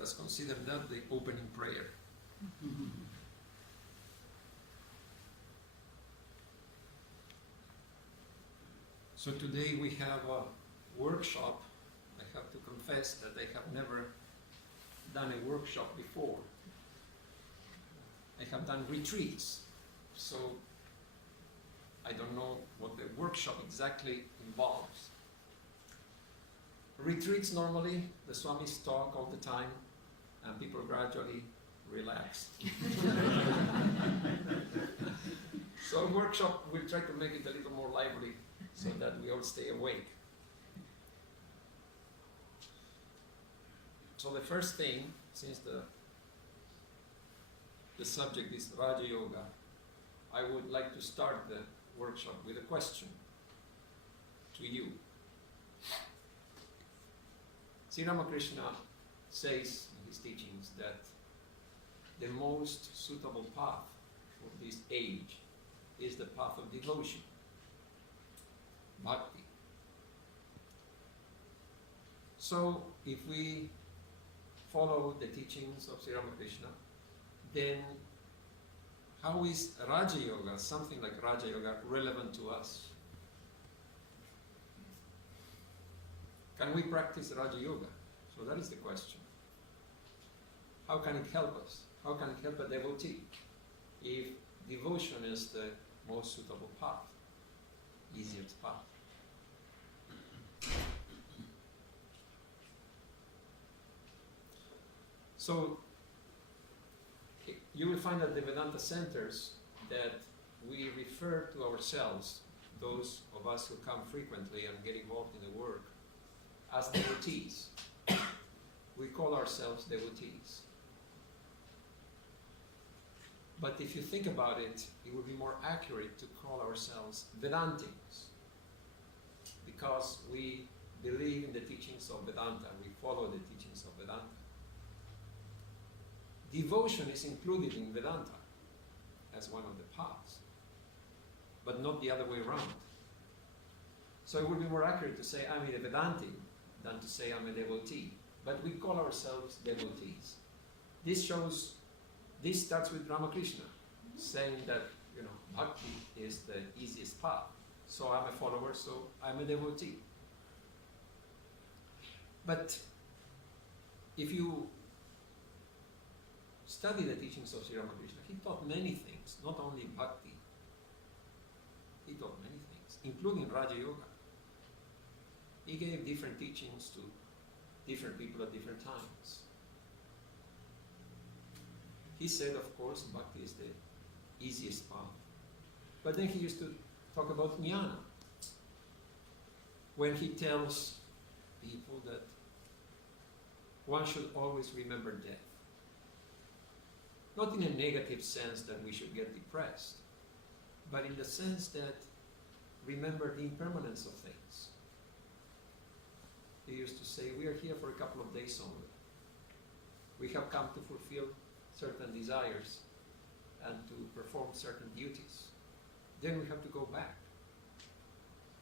Let us consider that the opening prayer. So today we have a workshop. I have to confess that I have never done a workshop before. I have done retreats, so I don't know what the workshop exactly involves. Retreats normally, the Swamis talk all the time, and people gradually relax. So a workshop, we'll try to make it a little more lively so that we all stay awake. So the first thing, since the subject is Raja Yoga, I would like to start the workshop with a question to you. Sri Ramakrishna says in his teachings that the most suitable path for this age is the path of devotion, bhakti. So if we follow the teachings of Sri Ramakrishna, then how is Raja Yoga, something like Raja Yoga, relevant to us? Can we practice Raja Yoga? So that is the question. How can it help us? How can it help a devotee if devotion is the most suitable path, easiest path? So you will find at the Vedanta centers that we refer to ourselves, those of us who come frequently and get involved in the work, as devotees. We call ourselves devotees. But if you think about it, it would be more accurate to call ourselves Vedantics, because we believe in the teachings of Vedanta, we follow the teachings of Vedanta. Devotion is included in Vedanta as one of the paths, but not the other way around. So it would be more accurate to say I'm a Vedanti than to say I'm a devotee. But we call ourselves devotees. This starts with Ramakrishna, saying that, bhakti is the easiest path. So I'm a follower, so I'm a devotee. But if you study the teachings of Sri Ramakrishna, he taught many things, not only bhakti. He taught many things, including Raja Yoga. He gave different teachings to different people at different times. He said, of course, bhakti is the easiest path. But then he used to talk about jnana, when he tells people that one should always remember death. Not in a negative sense that we should get depressed, but in the sense that remember the impermanence of things. He used to say, we are here for a couple of days only. We have come to fulfill certain desires and to perform certain duties. Then we have to go back.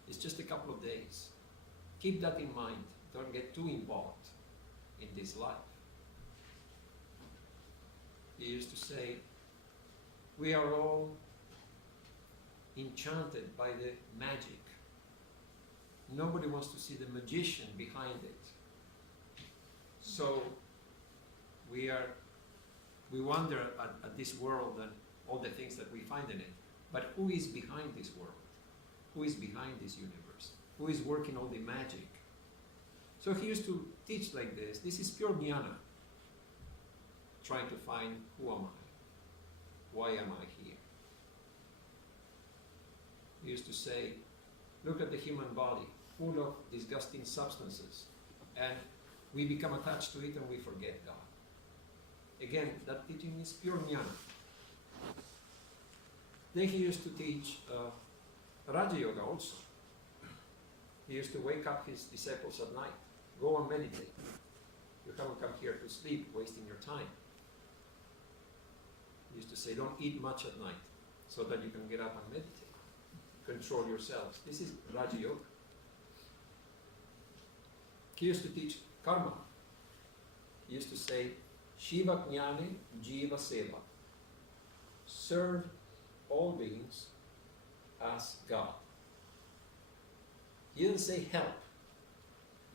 It's just a couple of days. Keep that in mind. Don't get too involved in this life. He used to say, we are all enchanted by the magic. Nobody wants to see the magician behind it. So we wonder at this world and all the things that we find in it. But who is behind this world? Who is behind this universe? Who is working all the magic? So he used to teach like this. This is pure jnana. Trying to find, who am I? Why am I here? He used to say, look at the human body, full of disgusting substances, and we become attached to it and we forget God. Again, that teaching is pure jnana. Then he used to teach Raja Yoga also. He used to wake up his disciples at night, go and meditate. You haven't come here to sleep, wasting your time. He used to say, don't eat much at night, so that you can get up and meditate. Control yourselves. This is Raja Yoga. He used to teach karma. He used to say, Shiva Jnani Jiva Seva. Serve all beings as God. He didn't say help.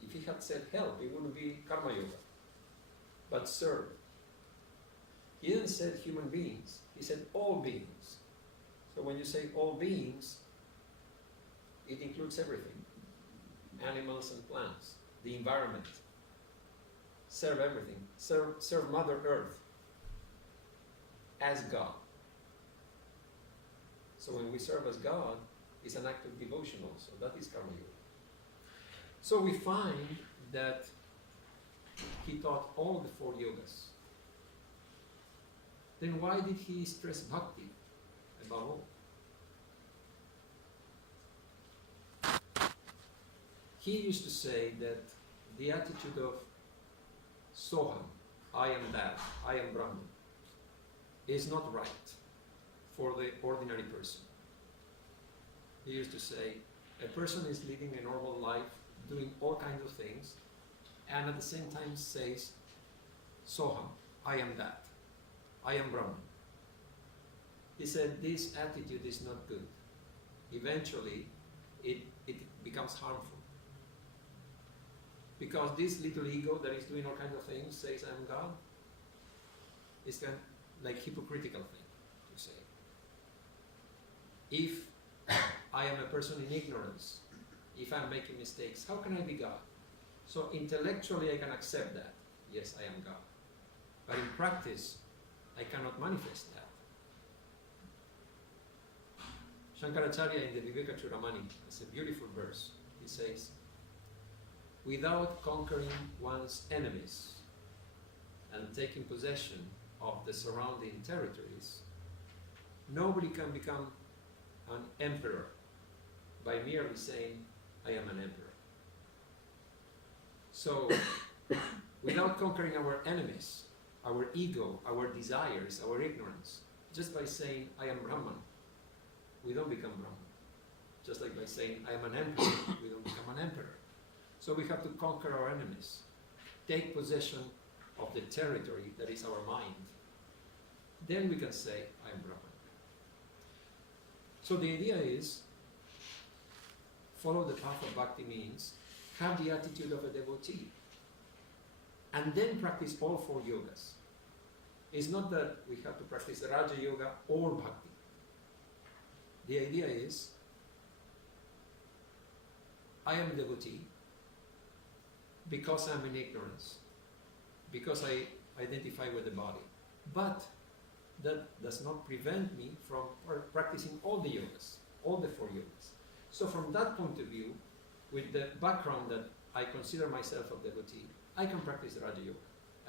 If he had said help, it wouldn't be Karma Yoga. But serve. He didn't say human beings. He said all beings. So when you say all beings, it includes everything. Animals and plants, the environment. Serve everything. Serve Mother Earth as God. So when we serve as God, it's an act of devotion also. That is Karma Yoga. So we find that he taught all the 4 yogas. Then why did he stress bhakti above all? He used to say that the attitude of Soham, I am that, I am Brahman, is not right for the ordinary person. He used to say, a person is living a normal life, doing all kinds of things, and at the same time says, Soham, I am that, I am Brahman. He said, this attitude is not good. Eventually, it becomes harmful. Because this little ego that is doing all kinds of things says, I am God. It's kind of like hypocritical thing to say. If I am a person in ignorance, if I'm making mistakes, how can I be God? So intellectually I can accept that. Yes, I am God. But in practice, I cannot manifest that. Shankaracharya in the Vivekachudamani has a beautiful verse. He says, without conquering one's enemies and taking possession of the surrounding territories, nobody can become an emperor by merely saying, I am an emperor. So, without conquering our enemies, our ego, our desires, our ignorance, just by saying, I am Brahman, we don't become Brahman. Just like by saying, I am an emperor, we don't become an emperor. So we have to conquer our enemies, take possession of the territory that is our mind. Then we can say, I am Brahman. So the idea is, follow the path of bhakti means, have the attitude of a devotee, and then practice all 4 yogas. It's not that we have to practice Raja Yoga or bhakti. The idea is, I am a devotee because I'm in ignorance, because I identify with the body. But that does not prevent me from practicing all the yogas, all the 4 yogas. So from that point of view, with the background that I consider myself a devotee, I can practice Raja Yoga,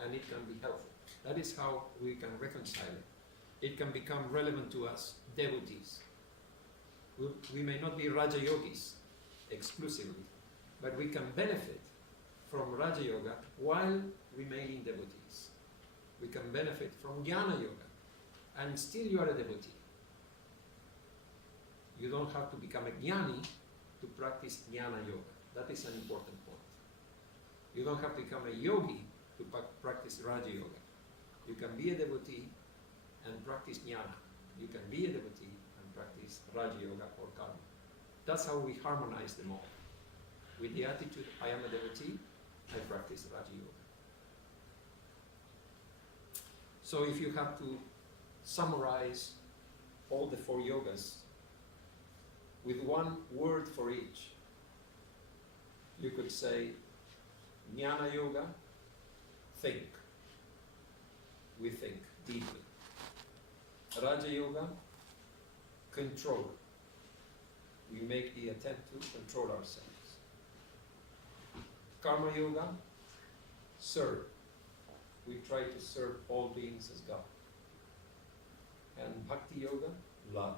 and it can be helpful. That is how we can reconcile it. It can become relevant to us, devotees. We may not be Raja Yogis exclusively, but we can benefit from Raja Yoga while remaining devotees. We can benefit from Jnana Yoga, and still you are a devotee. You don't have to become a Jnani to practice Jnana Yoga. That is an important point. You don't have to become a yogi to practice Raja Yoga. You can be a devotee and practice Jnana. You can be a devotee and practice Raja Yoga or Karma. That's how we harmonize them all. With the attitude, I am a devotee, I practice Raja Yoga. So if you have to summarize all the 4 yogas with one word for each, you could say Jnana Yoga, think. We think deeply. Raja Yoga, control. We make the attempt to control ourselves. Karma Yoga, serve. We try to serve all beings as God. And Bhakti Yoga, love.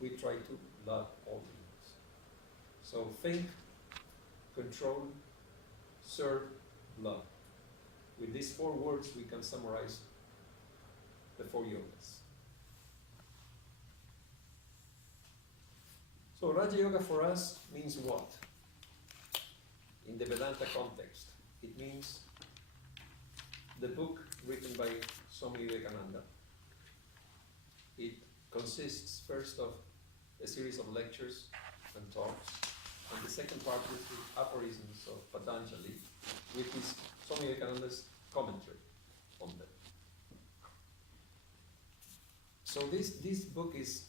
We try to love all beings. So think, control, serve, love. With these 4 words, we can summarize the 4 yogas. So Raja Yoga for us means what? In the Vedanta context, it means the book written by Swami Nirakarananda. It consists first of a series of lectures and talks, and the second part is the aphorisms of Patanjali, which is Swami Nirakarananda's commentary on them. So this book is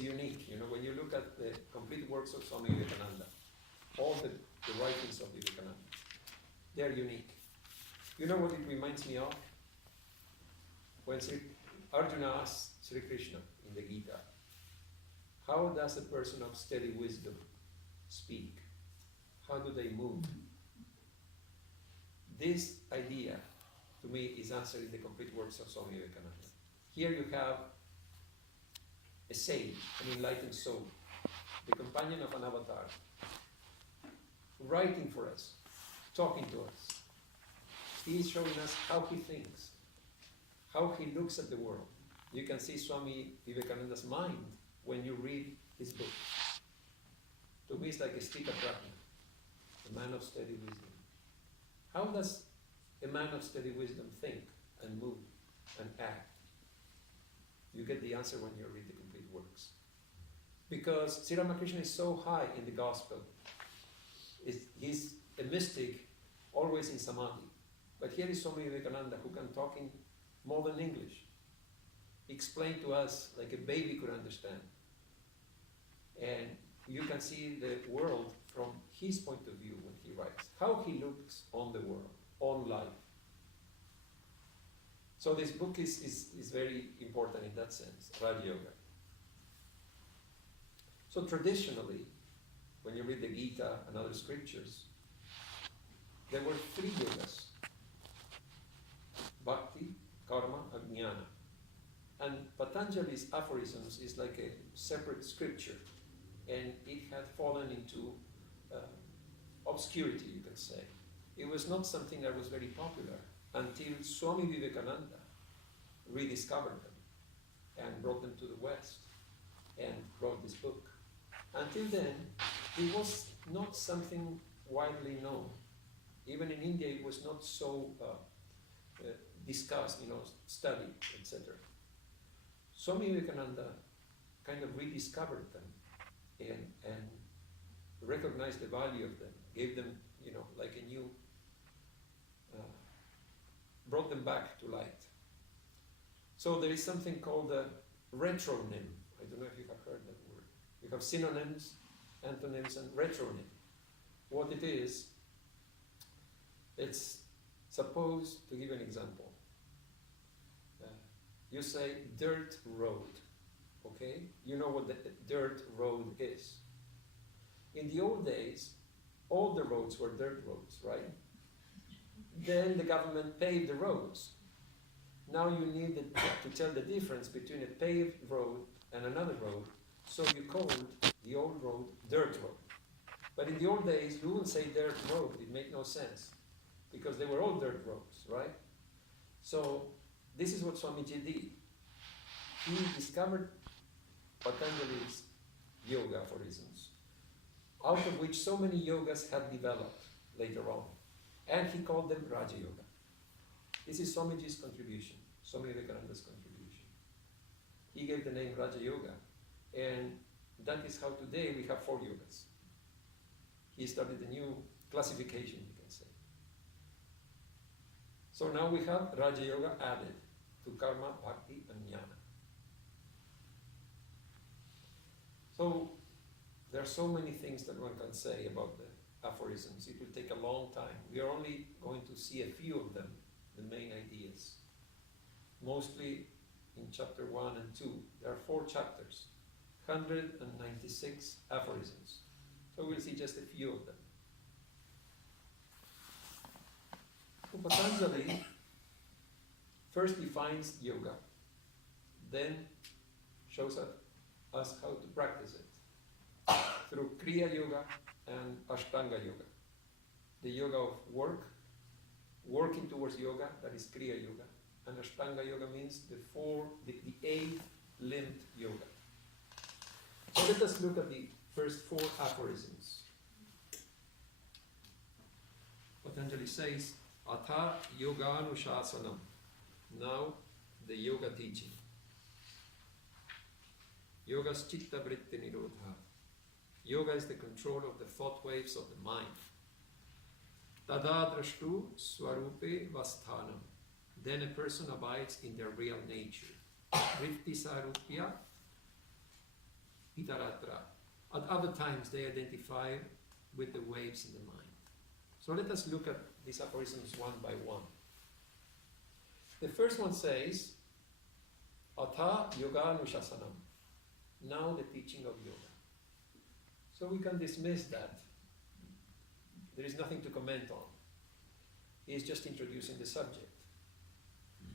unique. You know, when you look at the complete works of Swami Nirakarananda, all the writings of Vivekananda, they are unique. You know what it reminds me of? When Arjuna asks Sri Krishna in the Gita, how does a person of steady wisdom speak? How do they move? This idea, to me, is answered in the complete works of Swami Vivekananda. Here you have a sage, an enlightened soul, the companion of an avatar, writing for us, talking to us. He is showing us how he thinks, how he looks at the world. You can see Swami Vivekananda's mind when you read his book. To me, it's like a sthita prajna, a man of steady wisdom. How does a man of steady wisdom think and move and act? You get the answer when you read the complete works. Because Sri Ramakrishna is so high in the gospel. He's a mystic, always in samadhi. But here is Swami Vivekananda who can talk in modern English. Explain to us like a baby could understand. And you can see the world from his point of view when he writes. How he looks on the world, on life. So this book is very important in that sense, Raja Yoga. So traditionally, when you read the Gita and other scriptures, there were 3 yogas: Bhakti, Karma, and Jnana. And Patanjali's aphorisms is like a separate scripture, and it had fallen into obscurity, you can say. It was not something that was very popular until Swami Vivekananda rediscovered them and brought them to the West and wrote this book. Until then, it was not something widely known. Even in India, it was not so discussed, studied, etc. Swami Vivekananda kind of rediscovered them and recognized the value of them, gave them, like a new, brought them back to light. So there is something called a retronym. I don't know if you have heard that word. You have synonyms, antonyms, and retronym. What it is, it's supposed, to give an example, you say dirt road, okay? You know what the dirt road is. In the old days, all the roads were dirt roads, right? Then the government paved the roads. Now you need to tell the difference between a paved road and another road, so you called the old road dirt road. But in the old days, you wouldn't say dirt road, it made no sense, because they were all dirt roads, right? So this is what Swamiji did. He discovered Patanjali's yoga aphorisms, out of which so many yogas had developed later on. And he called them Raja Yoga. This is Swamiji's contribution, Swami Vivekananda's contribution. He gave the name Raja Yoga, and that is how today we have 4 yogas. He started a new classification, you can say. So now we have Raja Yoga added to Karma, Bhakti, and Jnana. So there are so many things that one can say about the aphorisms. It will take a long time. We are only going to see a few of them, the main ideas. Mostly in chapter 1 and 2. There are 4 chapters, 196 aphorisms. So we'll see just a few of them. So Patanjali first defines yoga, then shows us how to practice it through Kriya Yoga and Ashtanga Yoga. The yoga of work, working towards yoga, that is Kriya Yoga, and Ashtanga Yoga means the 8 limbed yoga. So let us look at the first 4 aphorisms. Patanjali says, Atha yoganushasanam. Now the yoga teaching. Yoga's chitta vritti nirodha. Yoga is the control of the thought waves of the mind. Tada drashtu swarupe vasthanam. Then a person abides in their real nature. Vritti sarupya itaratra. At other times they identify with the waves in the mind. So let us look at these aphorisms one by one. The first one says, Atha yoga nushasanam. Now the teaching of yoga. So we can dismiss that. There is nothing to comment on. He is just introducing the subject.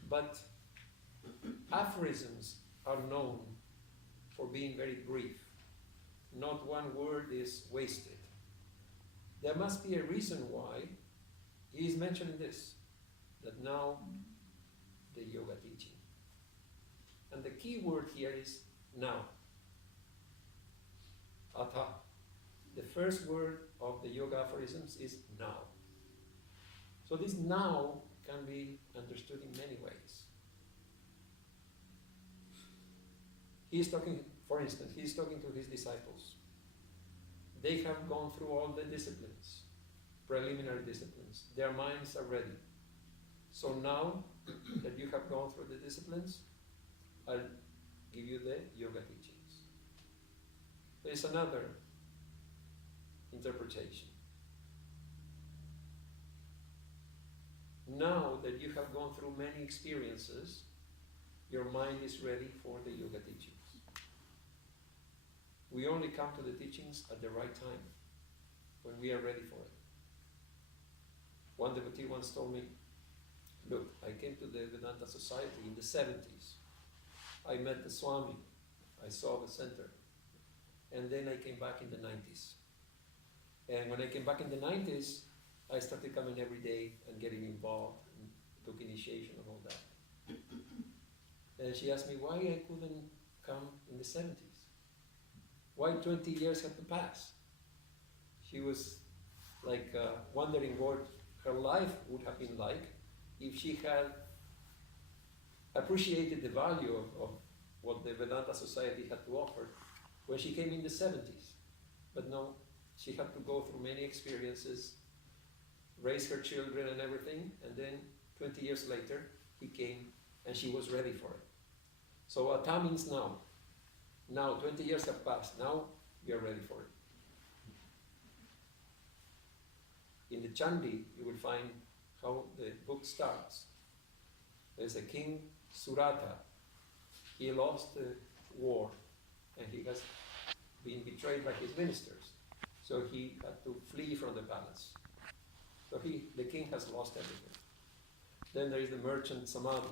But aphorisms are known for being very brief. Not one word is wasted. There must be a reason why he is mentioning this, that now the yoga teaching. And the key word here is now. Atha. The first word of the yoga aphorisms is now. So this now can be understood in many ways. He is talking, for instance, he is talking to his disciples. They have gone through all the disciplines, preliminary disciplines. Their minds are ready. So now that you have gone through the disciplines, I'll give you the yoga teachings. There is another interpretation. Now that you have gone through many experiences, your mind is ready for the yoga teachings. We only come to the teachings at the right time, when we are ready for it. One devotee once told me, look, I came to the Vedanta Society in the 70s. I met the Swami, I saw the center, and then I came back in the 90s. And when I came back in the 90s, I started coming every day and getting involved and took initiation and all that. And she asked me why I couldn't come in the 70s. Why 20 years had to pass? She was like wondering what her life would have been like if she had appreciated the value of what the Vedanta Society had to offer when she came in the 70s. But no, she had to go through many experiences, raise her children and everything, and then 20 years later, he came and she was ready for it. So Atha means now. Now, 20 years have passed. Now, we are ready for it. In the Chandi, you will find how the book starts. There's a king, Surata. He lost the war, and he has been betrayed by his ministers. So he had to flee from the palace. So the king has lost everything. Then there is the merchant Samadhi.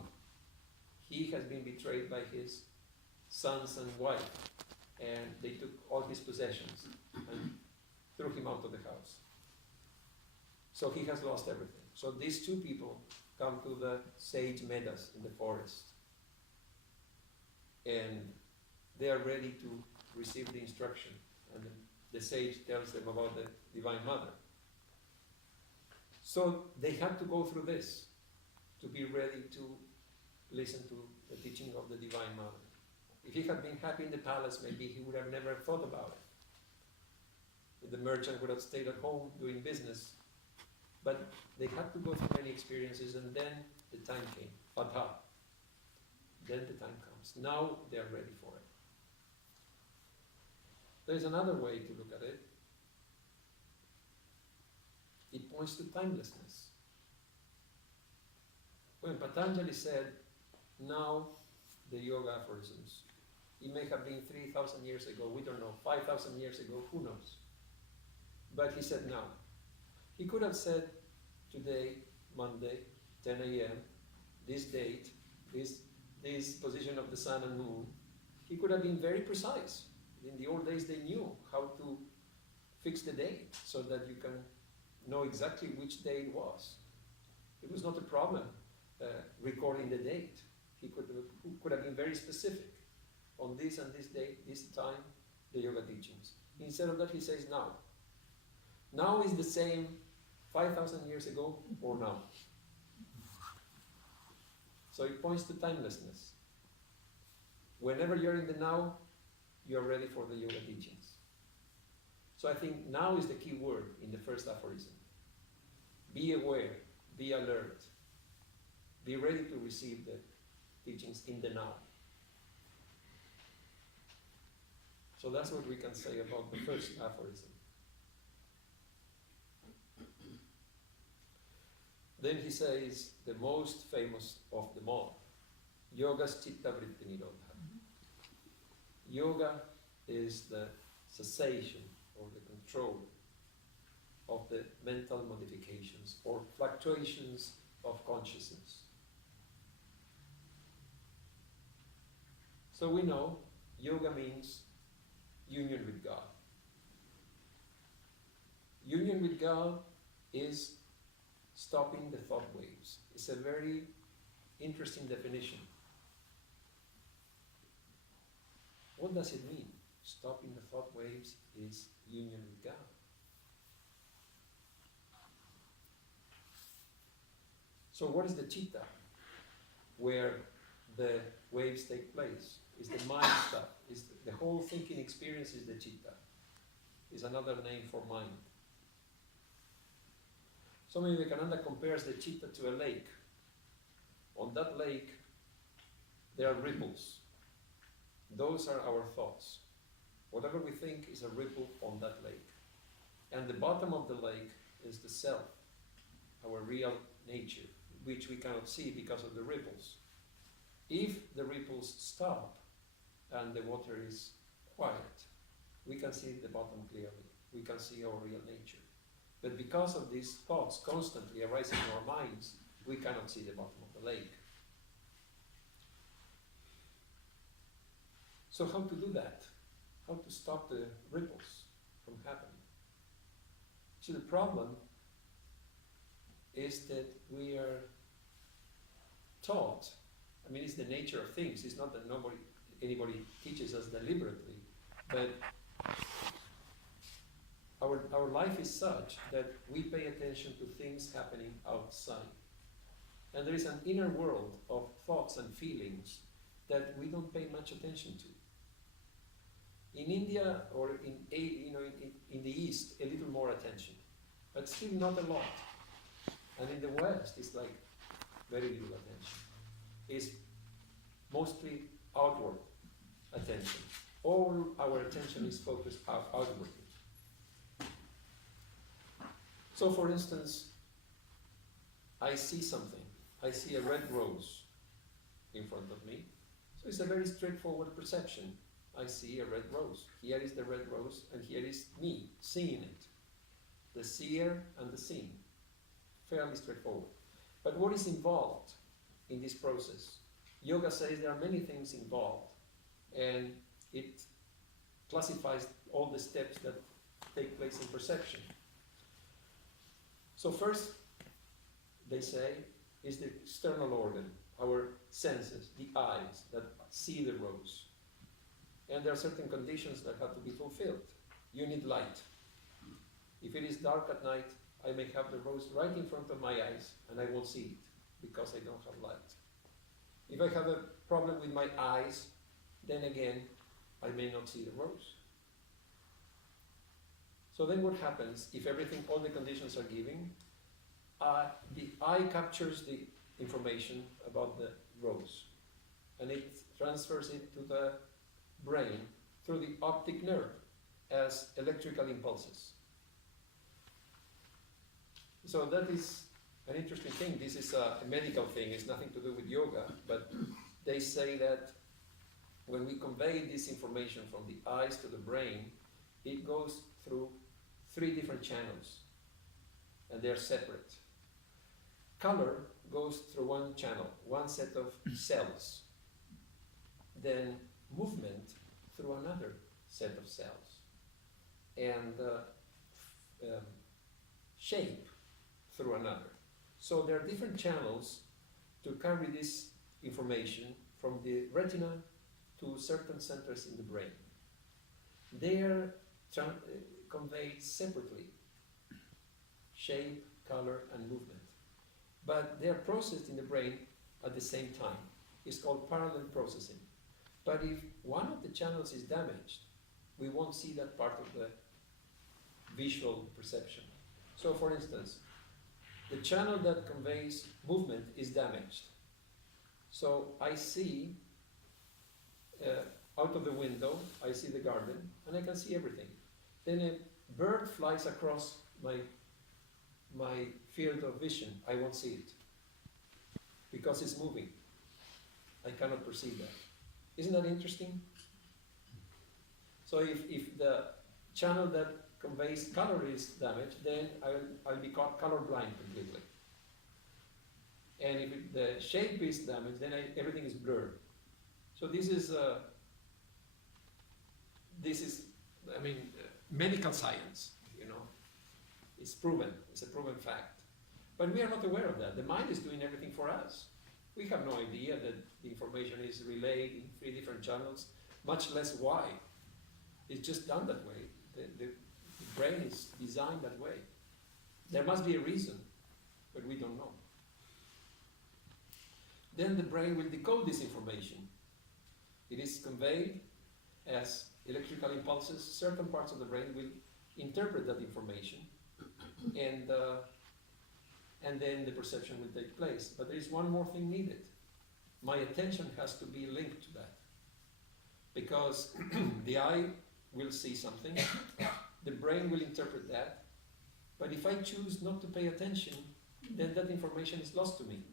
He has been betrayed by his sons and wife, and they took all his possessions and threw him out of the house. So he has lost everything. So these two people come to the sage meadows in the forest, and they are ready to receive the instruction, and the sage tells them about the Divine Mother. So they have to go through this to be ready to listen to the teaching of the Divine Mother. If he had been happy in the palace, maybe he would have never thought about it. The merchant would have stayed at home doing business. But they had to go through many experiences, and then the time came. Atha. Then the time comes. Now they are ready for it. There's another way to look at it. It points to timelessness. When Patanjali said, now the yoga aphorisms, it may have been 3,000 years ago, we don't know, 5,000 years ago, who knows? But he said now. He could have said today, Monday, 10 a.m., this date, this position of the sun and moon. He could have been very precise. In the old days, they knew how to fix the date so that you can know exactly which day it was. It was not a problem recording the date. He could have been very specific. On this and this date, this time, the yoga teachings. Instead of that, he says now. Now is the same 5,000 years ago or now. So it points to timelessness. Whenever you're in the now, you're ready for the yoga teachings. So I think now is the key word in the first aphorism. Be aware, be alert, be ready to receive the teachings in the now. So that's what we can say about the first aphorism. Then he says the most famous of them all, Yoga's Chitta Vritti Nirodha. Yoga is the cessation or the control of the mental modifications or fluctuations of consciousness. So we know yoga means union with God. Union with God is stopping the thought waves. It's a very interesting definition. What does it mean? Stopping the thought waves is union with God. So what is the chitta? Where the waves take place? Is the mind stuff? Is the whole thinking experience is the chitta? Is another name for mind. Swami Nirakarananda compares the chitta to a lake. On that lake, there are ripples. Those are our thoughts. Whatever we think is a ripple on that lake. And the bottom of the lake is the self, our real nature, which we cannot see because of the ripples. If the ripples stop and the water is quiet, we can see the bottom clearly. We can see our real nature. But because of these thoughts constantly arising in our minds, we cannot see the bottom of the lake. So how to do that? How to stop the ripples from happening? So the problem is that we are taught, I mean, it's the nature of things. It's not that anybody teaches us deliberately, but our life is such that we pay attention to things happening outside. And there is an inner world of thoughts and feelings that we don't pay much attention to. In India or in the East, a little more attention, but still not a lot. And in the West, it's like very little attention. It's mostly outward attention. All our attention is focused outwardly. So for instance, I see something. I see a red rose in front of me. So it's a very straightforward perception. I see a red rose. Here is the red rose, and here is me seeing it. The seer and the seen. Fairly straightforward. But what is involved in this process? Yoga says there are many things involved, and it classifies all the steps that take place in perception. So first, they say, is the external organ, our senses, the eyes that see the rose. And there are certain conditions that have to be fulfilled. You need light. If it is dark at night, I may have the rose right in front of my eyes and I won't see it because I don't have light. If I have a problem with my eyes, then again, I may not see the rose. So then what happens if everything, all the conditions are given? The eye captures the information about the rose and it transfers it to the brain through the optic nerve as electrical impulses. So that is an interesting thing. This is a medical thing. It's nothing to do with yoga, but they say that when we convey this information from the eyes to the brain, it goes through 3 different channels, and they're separate. Color goes through one channel, one set of cells. Then movement through another set of cells. And shape through another. So there are different channels to carry this information from the retina to certain centers in the brain. They are conveyed separately, shape, color, and movement. But they are processed in the brain at the same time. It's called parallel processing. But if one of the channels is damaged, we won't see that part of the visual perception. So for instance, the channel that conveys movement is damaged. So I see, out of the window, I see the garden, and I can see everything. Then a bird flies across my field of vision. I won't see it, because it's moving. I cannot perceive that. Isn't that interesting? So if the channel that conveys color is damaged, then I'll be colorblind completely. And if the shape is damaged, then everything is blurred. So this is medical science, you know. It's proven, it's a proven fact. But we are not aware of that. The mind is doing everything for us. We have no idea that the information is relayed in 3 different channels, much less why. It's just done that way. The brain is designed that way. There must be a reason, but we don't know. Then the brain will decode this information. It is conveyed as electrical impulses. Certain parts of the brain will interpret that information, and then the perception will take place. But there is one more thing needed. My attention has to be linked to that. Because the eye will see something, the brain will interpret that, but if I choose not to pay attention, then that information is lost to me,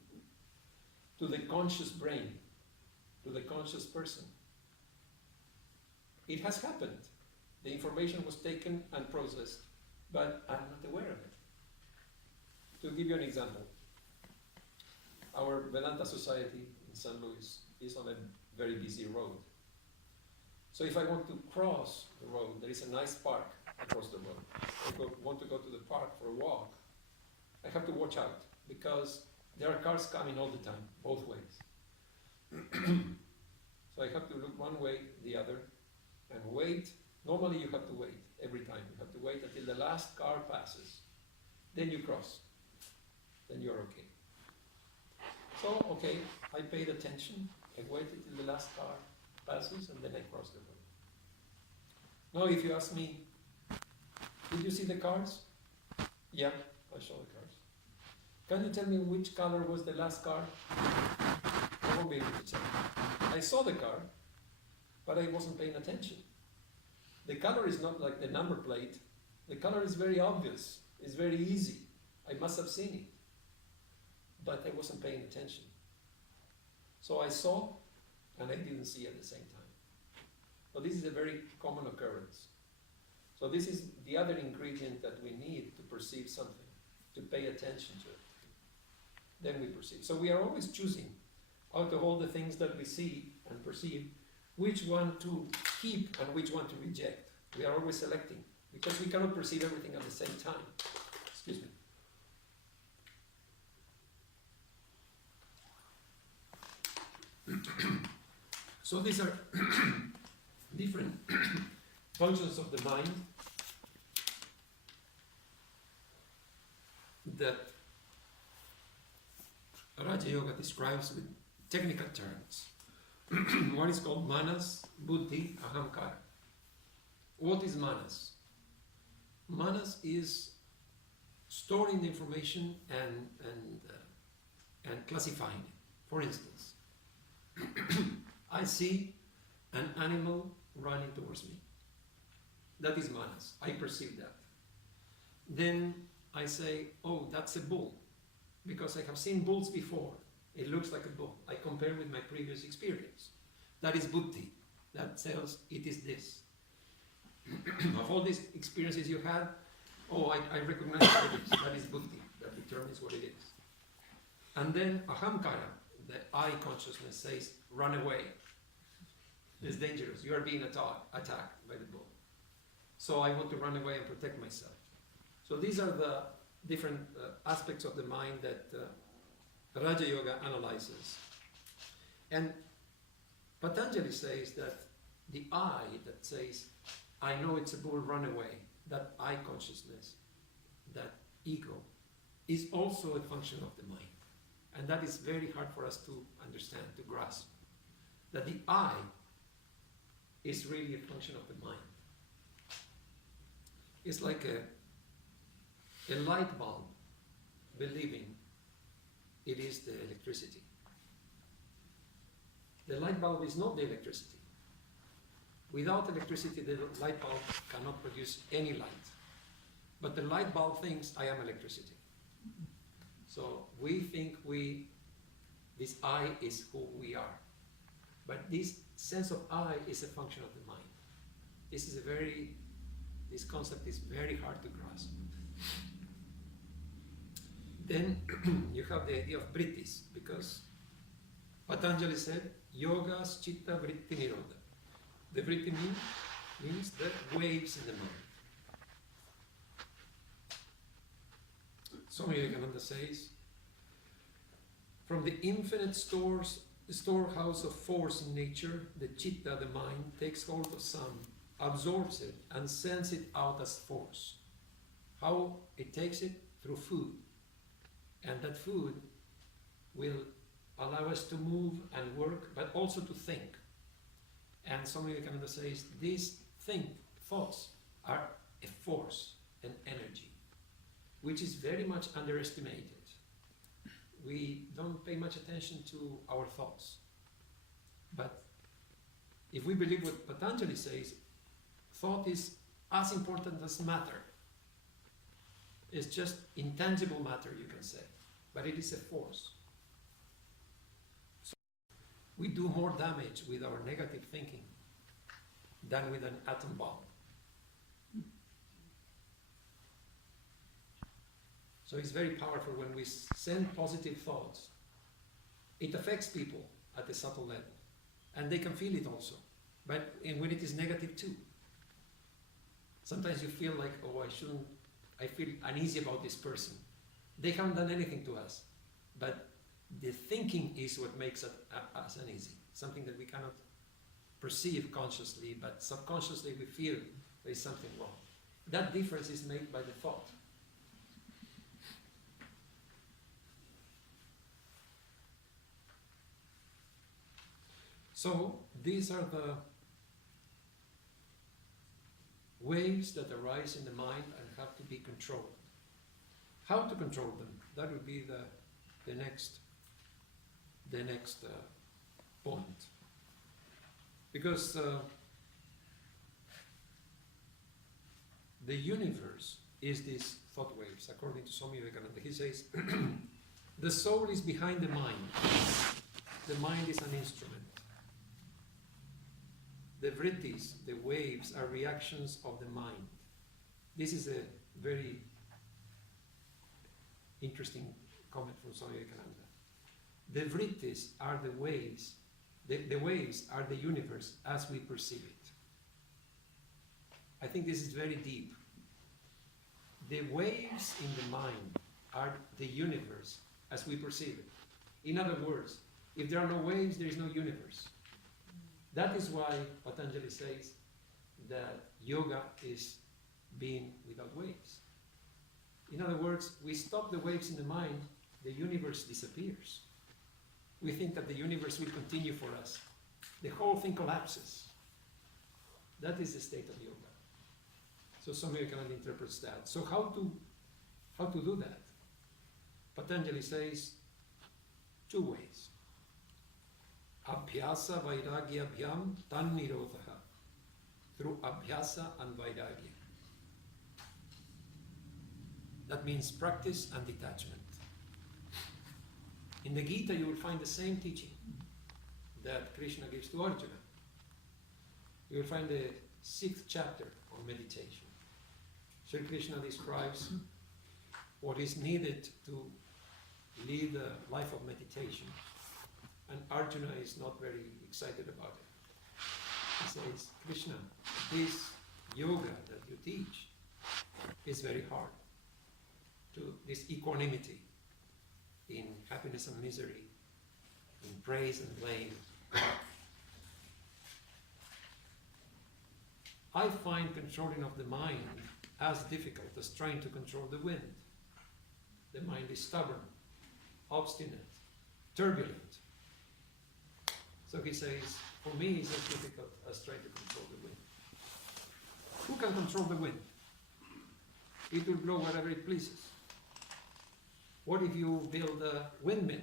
to the conscious brain, to the conscious person. It has happened. The information was taken and processed, but I'm not aware of it. To give you an example, our Vedanta Society in St. Louis is on a very busy road. So if I want to cross the road, there is a nice park across the road. I want to go to the park for a walk. I have to watch out because there are cars coming all the time, both ways. So I have to look one way, the other, and wait. Normally you have to wait every time. You have to wait until the last car passes. Then you cross. Then you're okay. So, okay, I paid attention. I waited till the last car passes, and then I crossed the road. Now, if you ask me, did you see the cars? Yeah, I saw the cars. Can you tell me which color was the last car? I won't be able to tell you. I saw the car, but I wasn't paying attention. The color is not like the number plate. The color is very obvious. It's very easy. I must have seen it. But I wasn't paying attention. So I saw, and I didn't see at the same time. So this is a very common occurrence. So this is the other ingredient that we need to perceive something, to pay attention to it. Then we perceive. So we are always choosing, out of all the things that we see and perceive, which one to keep and which one to reject. We are always selecting, because we cannot perceive everything at the same time. Excuse me. So these are different functions of the mind that Raja Yoga describes with technical terms. One is called manas, buddhi, ahamkara. What is manas? Manas is storing the information and classifying it. For instance, I see an animal running towards me. That is manas. I perceive that. Then I say, oh, that's a bull, because I have seen bulls before. It looks like a bull. I compare with my previous experience. That is buddhi. That says it is this. Of all these experiences you had, oh, I recognize what it is. That is buddhi. That determines what it is. And then ahamkara, the I consciousness, says, run away. It's dangerous. You are being attacked by the bull. So I want to run away and protect myself. So these are the different aspects of the mind that Raja Yoga analyzes. And Patanjali says that the I that says, I know it's a bull, run away, that I consciousness, that ego, is also a function of the mind. And that is very hard for us to understand, to grasp. That the I is really a function of the mind. It's like a light bulb believing it is the electricity. The light bulb is not the electricity. Without electricity, the light bulb cannot produce any light. But the light bulb thinks, I am electricity. So we think this I is who we are. But this sense of I is a function of the mind. This concept is very hard to grasp. Then you have the idea of vrittis, because Patanjali said, yogas chitta vritti nirodha. The vritti means the waves in the mind. Swami Nirakarananda says, from the infinite storehouse of force in nature, the chitta, the mind, takes hold of some, absorbs it, and sends it out as force. How it takes it? Through food. And that food will allow us to move and work, but also to think. And Swami Nirakarananda says, these thoughts are a force, an energy, which is very much underestimated. We don't pay much attention to our thoughts. But if we believe what Patanjali says, thought is as important as matter. It's just intangible matter, you can say, but it is a force. So we do more damage with our negative thinking than with an atom bomb. So it's very powerful when we send positive thoughts. It affects people at a subtle level, and they can feel it also. But when it is negative too. Sometimes you feel like, oh, I feel uneasy about this person. They haven't done anything to us. But the thinking is what makes us uneasy. Something that we cannot perceive consciously, but subconsciously we feel there is something wrong. That difference is made by the thought. So these are the waves that arise in the mind and have to be controlled. How to control them? That would be the next point. Because the universe is these thought waves, according to Swami Nirakarananda. He says, the soul is behind the mind. The mind is an instrument. The vrittis, the waves, are reactions of the mind. This is a very interesting comment from Swami Nirakarananda. The vrittis are the waves. The waves are the universe as we perceive it. I think this is very deep. The waves in the mind are the universe as we perceive it. In other words, if there are no waves, there is no universe. That is why Patanjali says that yoga is being without waves. In other words, we stop the waves in the mind, the universe disappears. We think that the universe will continue for us. The whole thing collapses. That is the state of yoga. So Swami Nirakarananda interprets that. So how to do that? Patanjali says 2 ways. Abhyasa vairagyabhyam tan nirodha. Through abhyasa and vairagya. That means practice and detachment. In the Gita you will find the same teaching that Krishna gives to Arjuna. You will find the 6th chapter on meditation. Sri Krishna describes what is needed to lead a life of meditation. And Arjuna is not very excited about it. He says, Krishna, this yoga that you teach is very hard. To this equanimity in happiness and misery, in praise and blame. I find controlling of the mind as difficult as trying to control the wind. The mind is stubborn. obstinate, turbulent. So he says, for me it's as difficult as trying to control the wind. Who can control the wind? It will blow wherever it pleases. What if you build a windmill?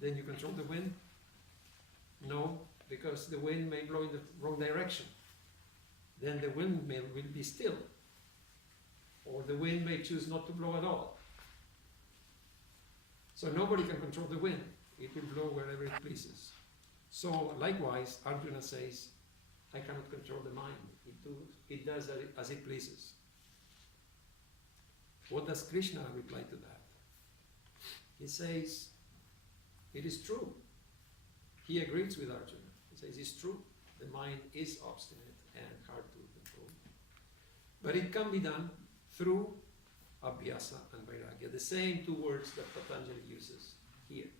Then you control the wind? No, because the wind may blow in the wrong direction. Then the windmill will be still. Or the wind may choose not to blow at all. So nobody can control the wind. It will blow wherever it pleases. So likewise, Arjuna says, I cannot control the mind. It does as it pleases. What does Krishna reply to that? He says, it is true. He agrees with Arjuna. He says, it's true. The mind is obstinate and hard to control. But it can be done through abhyasa and vairagya, the same two words that Patanjali uses here.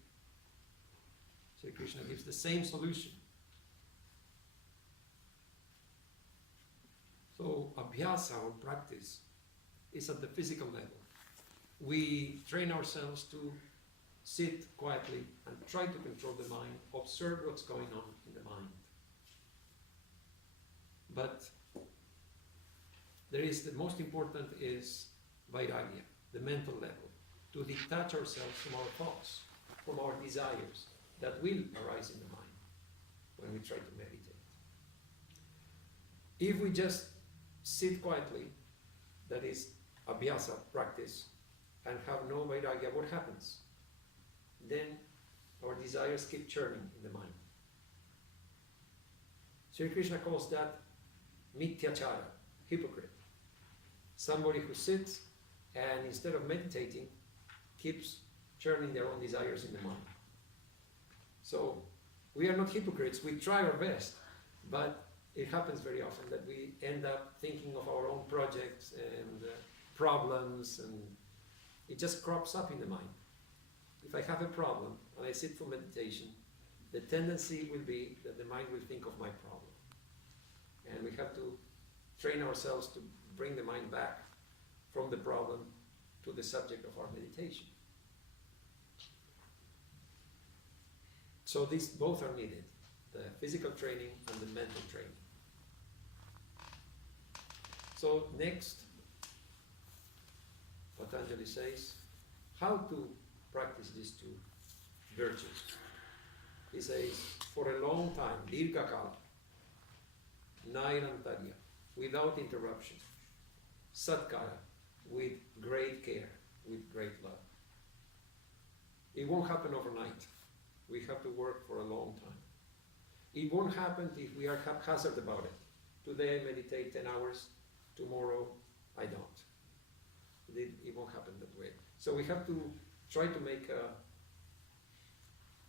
So Krishna gives the same solution. So abhyasa, or practice, is at the physical level. We train ourselves to sit quietly and try to control the mind, observe what's going on in the mind. But the most important is vairagya, the mental level, to detach ourselves from our thoughts, from our desires that will arise in the mind when we try to meditate. If we just sit quietly, that is abhyasa, practice, and have no vairagya, what happens? Then our desires keep churning in the mind. Sri Krishna calls that mithyachara, hypocrite. Somebody who sits and instead of meditating, keeps churning their own desires in the mind. So we are not hypocrites, we try our best, but it happens very often that we end up thinking of our own projects and problems, and it just crops up in the mind. If I have a problem and I sit for meditation, the tendency will be that the mind will think of my problem. And we have to train ourselves to bring the mind back from the problem to the subject of our meditation. So these both are needed, the physical training and the mental training. So next, Patanjali says, how to practice these two virtues. He says, for a long time, dirghakala, nairantarya, without interruption, satkara, with great care, with great love. It won't happen overnight. We have to work for a long time. It won't happen if we are haphazard about it. Today I meditate 10 hours, tomorrow I don't. It won't happen that way. So we have to try to make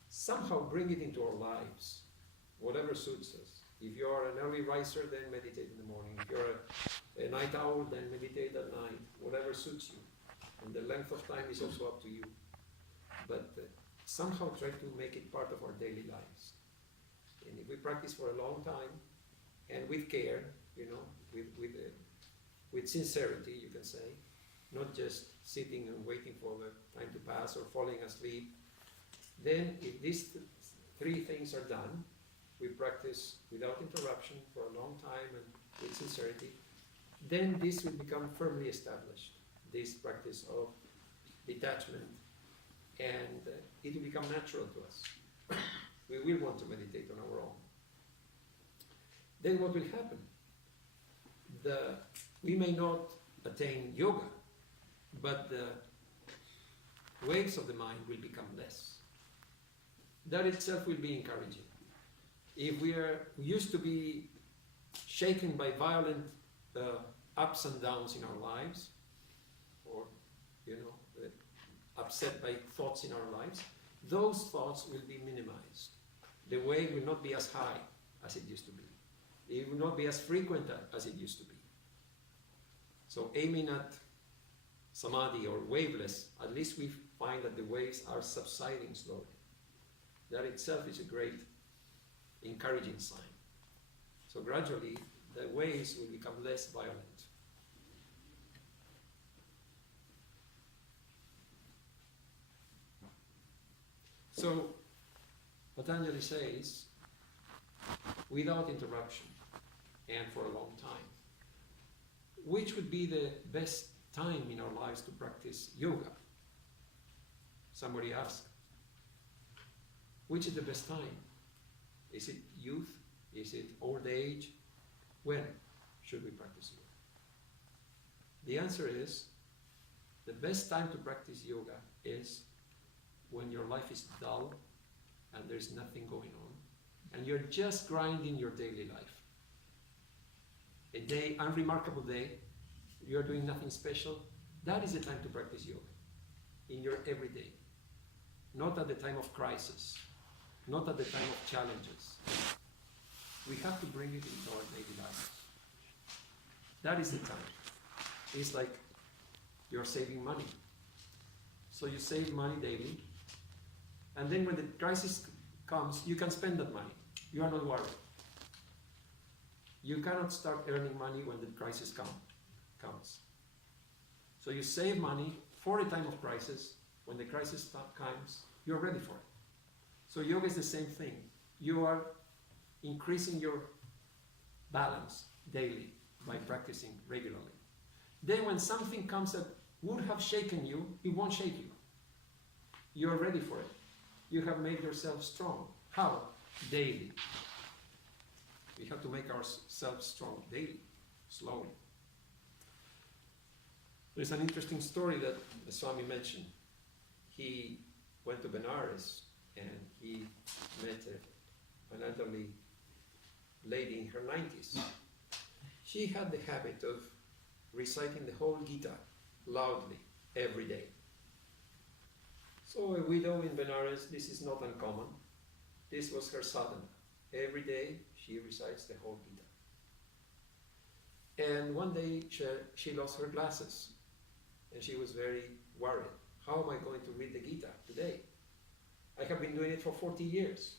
somehow bring it into our lives, whatever suits us. If you are an early riser, then meditate in the morning. If you're a night owl, then meditate at night, whatever suits you. And the length of time is also up to you. But somehow try to make it part of our daily lives. And if we practice for a long time, and with care, with sincerity, you can say, not just sitting and waiting for the time to pass or falling asleep, then if these three things are done, we practice without interruption for a long time and with sincerity, then this will become firmly established, this practice of detachment, and it will become natural to us. We will want to meditate on our own. Then what will happen? We may not attain yoga, but the waves of the mind will become less. That itself will be encouraging. If we used to be shaken by violent ups and downs in our lives, or upset by thoughts in our lives, those thoughts will be minimized. The wave will not be as high as it used to be. It will not be as frequent as it used to be. So aiming at samadhi or waveless, at least we find that the waves are subsiding slowly. That itself is a great encouraging sign. So gradually, the waves will become less violent. So Patanjali says, without interruption and for a long time, which would be the best time in our lives to practice yoga? Somebody asked, which is the best time? Is it youth? Is it old age? When should we practice yoga? The answer is, the best time to practice yoga is when your life is dull and there's nothing going on, and you're just grinding your daily life. A day, unremarkable day, you're doing nothing special, that is the time to practice yoga, in your everyday. Not at the time of crisis, not at the time of challenges. We have to bring it into our daily life. That is the time. It's like you're saving money. So you save money daily, and then when the crisis comes, you can spend that money. You are not worried. You cannot start earning money when the crisis comes. So you save money for a time of crisis. When the crisis comes, you're ready for it. So yoga is the same thing. You are increasing your balance daily by practicing regularly. Then when something comes that would have shaken you, it won't shake you. You're ready for it. You have made yourself strong. How? Daily. We have to make ourselves strong daily, slowly. There's an interesting story that the Swami mentioned. He went to Benares and he met an elderly lady in her 90s. She had the habit of reciting the whole Gita loudly every day. So a widow in Benares, this is not uncommon. This was her sadhana. Every day she recites the whole Gita. And one day she lost her glasses and she was very worried. How am I going to read the Gita today? I have been doing it for 40 years.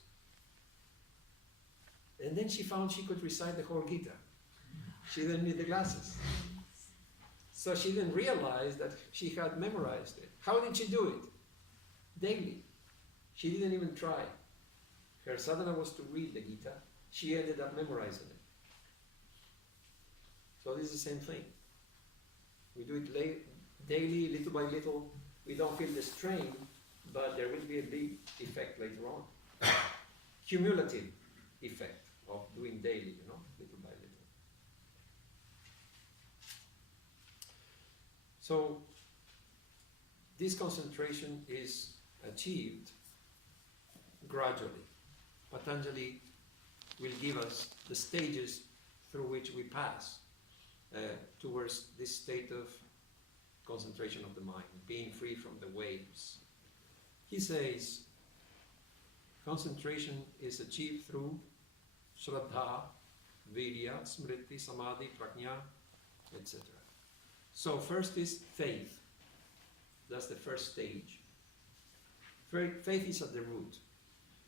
And then she found she could recite the whole Gita. She didn't need the glasses. So she didn't realize that she had memorized it. How did she do it? Daily. She didn't even try. Her sadhana was to read the Gita. She ended up memorizing it. So this is the same thing. We do it daily, little by little. We don't feel the strain, but there will be a big effect later on. Cumulative effect of doing daily, little by little. So this concentration is achieved gradually. Patanjali will give us the stages through which we pass towards this state of concentration of the mind, being free from the waves. He says, concentration is achieved through Shraddha, Virya, Smriti, Samadhi, Prajna, etc. So first is faith. That's the first stage. Faith is at the root.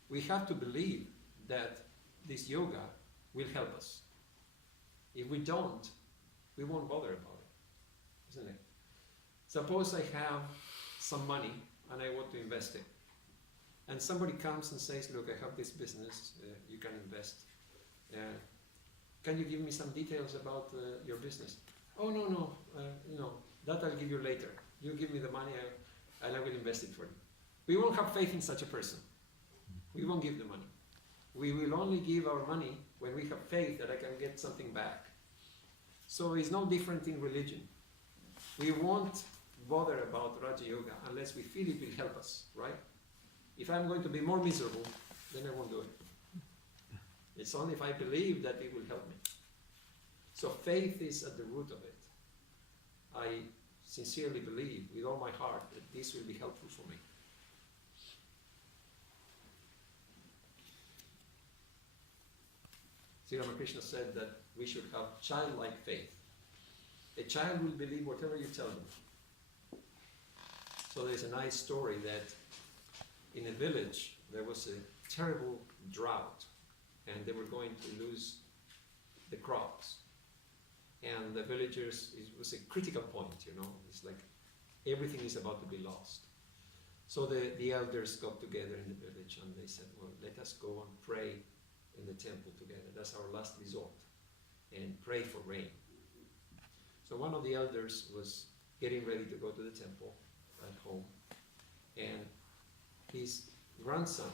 We have to believe that this yoga will help us. If we don't, we won't bother about it, isn't it? Suppose I have some money and I want to invest it. And somebody comes and says, look, I have this business, you can invest. Can you give me some details about your business? Oh, no, that I'll give you later. You give me the money and I will invest it for you. We won't have faith in such a person. We won't give the money. We will only give our money when we have faith that I can get something back. So it's no different in religion. We won't bother about Raja Yoga unless we feel it will help us, right? If I'm going to be more miserable, then I won't do it. It's only if I believe that it will help me. So faith is at the root of it. I sincerely believe with all my heart that this will be helpful for me. Sri Ramakrishna said that we should have childlike faith. A child will believe whatever you tell them. So there's a nice story that in a village there was a terrible drought and they were going to lose the crops. And the villagers, it was a critical point, it's like everything is about to be lost. So the elders got together in the village and they said, well, let us go and pray in the temple together. That's our last resort. And pray for rain. So one of the elders was getting ready to go to the temple at home. And his grandson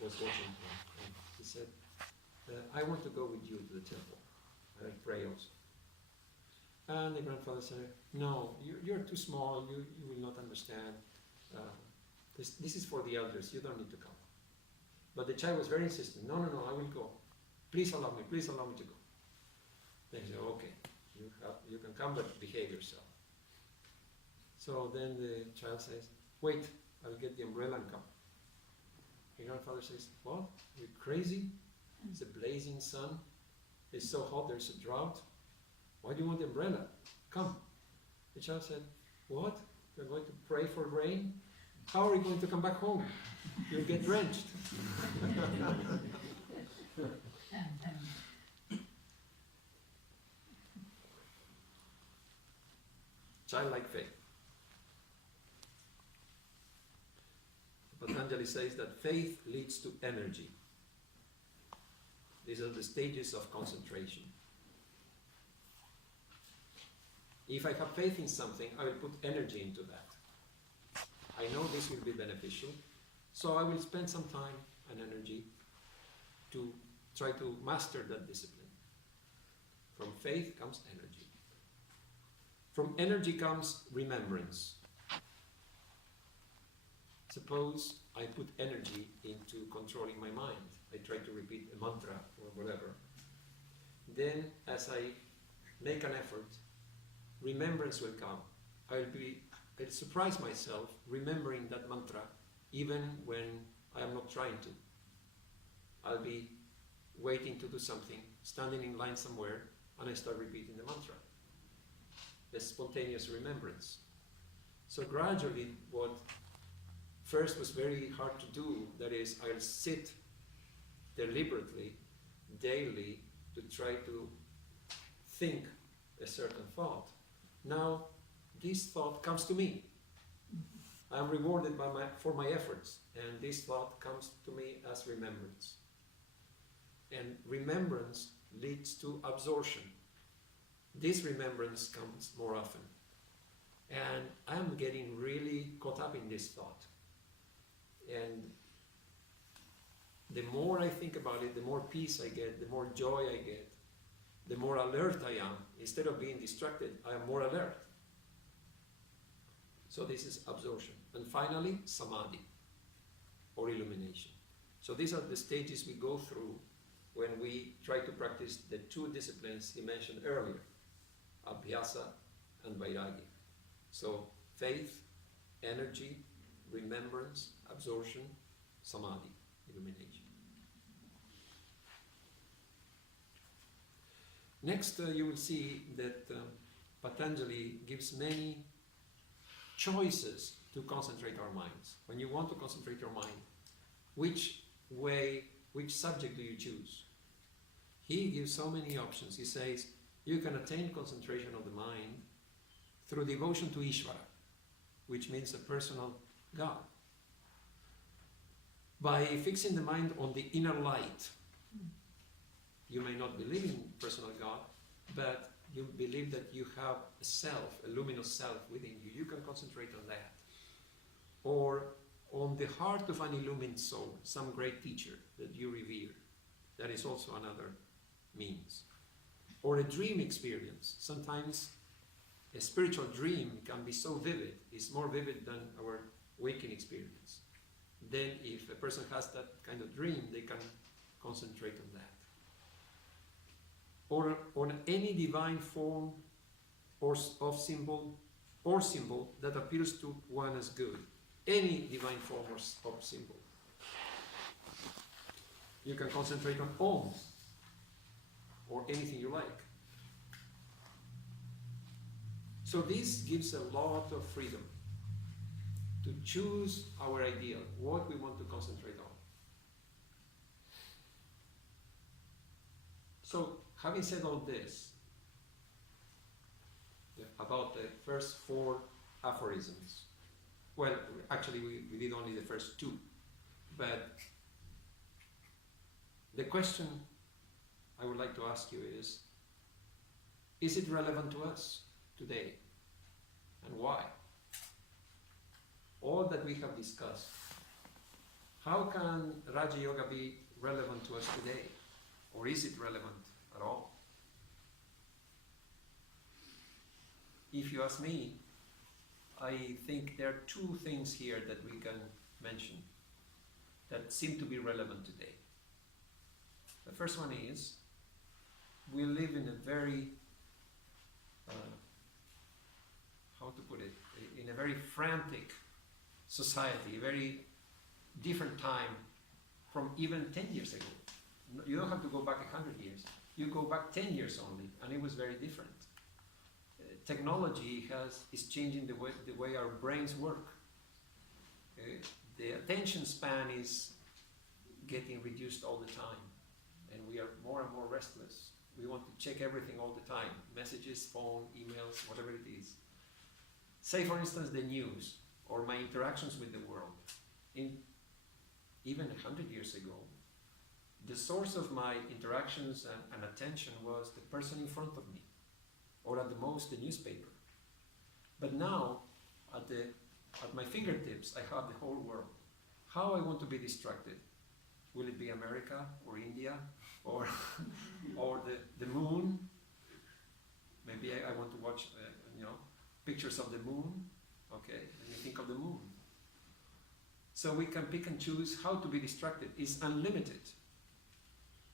was watching him. And he said, I want to go with you to the temple. I'll pray also. And the grandfather said, no, you're too small, you will not understand. This is for the elders, you don't need to come. But the child was very insistent, no, I will go. Please allow me to go. Then he said, okay, you can come, but behave yourself. So then the child says, wait, I'll get the umbrella and come. The grandfather says, what? Are you crazy? It's a blazing sun. It's so hot, there's a drought. Why do you want the umbrella? Come. The child said, what? You're going to pray for rain? How are you going to come back home? You'll get drenched. Childlike faith. Patanjali says that faith leads to energy. These are the stages of concentration. If I have faith in something, I will put energy into that. I know this will be beneficial, so I will spend some time and energy to try to master that discipline. From faith comes energy. From energy comes remembrance. Suppose I put energy into controlling my mind. I try to repeat a mantra or whatever. Then, as I make an effort, remembrance will come. I'll surprise myself remembering that mantra even when I am not trying to. I'll be waiting to do something, standing in line somewhere, and I start repeating the mantra. A spontaneous remembrance. So gradually, what first was very hard to do, that is, I'll sit deliberately, daily, to try to think a certain thought. Now, this thought comes to me. I'm rewarded for my efforts, and this thought comes to me as remembrance. And remembrance leads to absorption. This remembrance comes more often. And I'm getting really caught up in this thought. And the more I think about it, the more peace I get, the more joy I get, the more alert I am. Instead of being distracted, I am more alert. So this is absorption. And finally, samadhi, or illumination. So these are the stages we go through when we try to practice the two disciplines he mentioned earlier, abhyasa and vairagya. So faith, energy, remembrance, absorption, samadhi, illumination. Next, you will see that Patanjali gives many choices to concentrate our minds. When you want to concentrate your mind, which subject do you choose? He gives so many options. He says, you can attain concentration of the mind through devotion to Ishvara, which means a personal God. By fixing the mind on the inner light. You may not believe in personal God, but you believe that you have a self, a luminous self within you. You can concentrate on that. Or on the heart of an illumined soul, some great teacher that you revere. That is also another means. Or a dream experience. Sometimes a spiritual dream can be so vivid, it's more vivid than our waking experience. Then if a person has that kind of dream, they can concentrate on that. Or on any divine form or symbol that appears to one as good. Any divine form or symbol. You can concentrate on Om or anything you like. So this gives a lot of freedom to choose our ideal, what we want to concentrate on. So, having said all this about the first 4 aphorisms, Well, actually we did only the first two, but the question I would like to ask you is it relevant to us today? And why? All that we have discussed, how can Raja Yoga be relevant to us today? Or is it relevant at all? If you ask me, I think there are two things here that we can mention that seem to be relevant today. The first one is, we live in a very, how to put it, in a very frantic society, a very different time from even 10 years ago. You don't have to go back 100 years. You go back 10 years only, and it was very different. Technology is changing the way our brains work. The attention span is getting reduced all the time, and we are more and more restless. We want to check everything all the time, messages, phone, emails, whatever it is. Say, for instance, the news, or my interactions with the world. Even 100 years ago, the source of my interactions and attention was the person in front of me, or at the most the newspaper. But now, at my fingertips, I have the whole world. How I want to be distracted? Will it be America or India or or the moon? Maybe I want to watch pictures of the moon. Okay, let me think of the moon. So we can pick and choose how to be distracted. It's unlimited.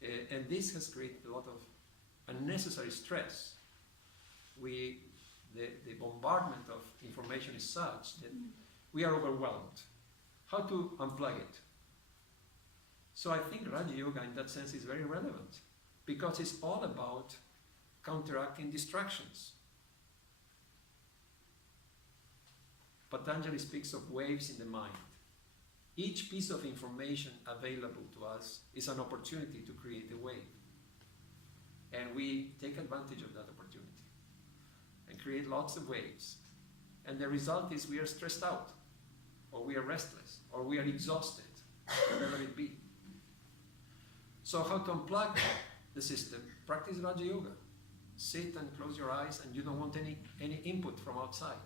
And this has created a lot of unnecessary stress. The bombardment of information is such that we are overwhelmed. How to unplug it? So I think Raja Yoga in that sense is very relevant, because it's all about counteracting distractions. Patanjali speaks of waves in the mind. Each piece of information available to us is an opportunity to create a wave. And we take advantage of that opportunity and create lots of waves. And the result is we are stressed out, or we are restless, or we are exhausted, whatever it be. So how to unplug the system? Practice Raja Yoga. Sit and close your eyes, and you don't want any input from outside.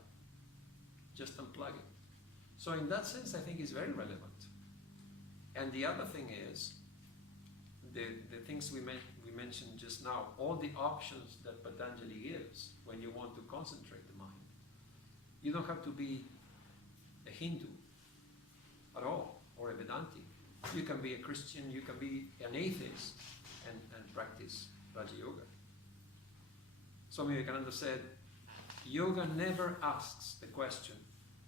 Just unplug it. So in that sense, I think it's very relevant. And the other thing is, the things we mentioned just now, all the options that Patanjali gives when you want to concentrate the mind. You don't have to be a Hindu at all, or a Vedanti. You can be a Christian, you can be an atheist and practice Raja Yoga. Swami Nirakarananda said, yoga never asks the question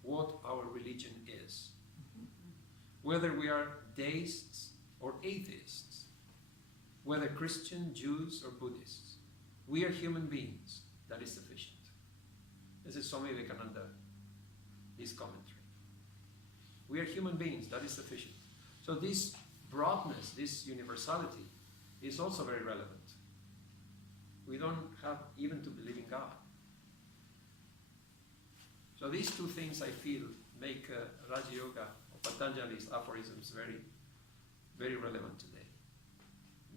what our religion is. Whether we are deists or atheists, whether Christian, Jews or Buddhists, we are human beings. That is sufficient. This is Swami Vivekananda, his commentary. We are human beings. That is sufficient. So this broadness, this universality, is also very relevant. We don't have even to believe in God. So these two things, I feel, make Raja Yoga or Patanjali's aphorisms very, very relevant today.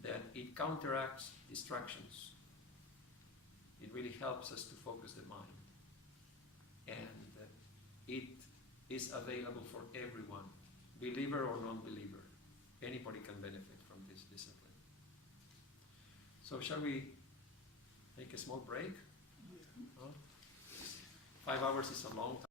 That it counteracts distractions. It really helps us to focus the mind. And it is available for everyone, believer or non-believer. Anybody can benefit from this discipline. So shall we take a small break? 5 hours is a long time.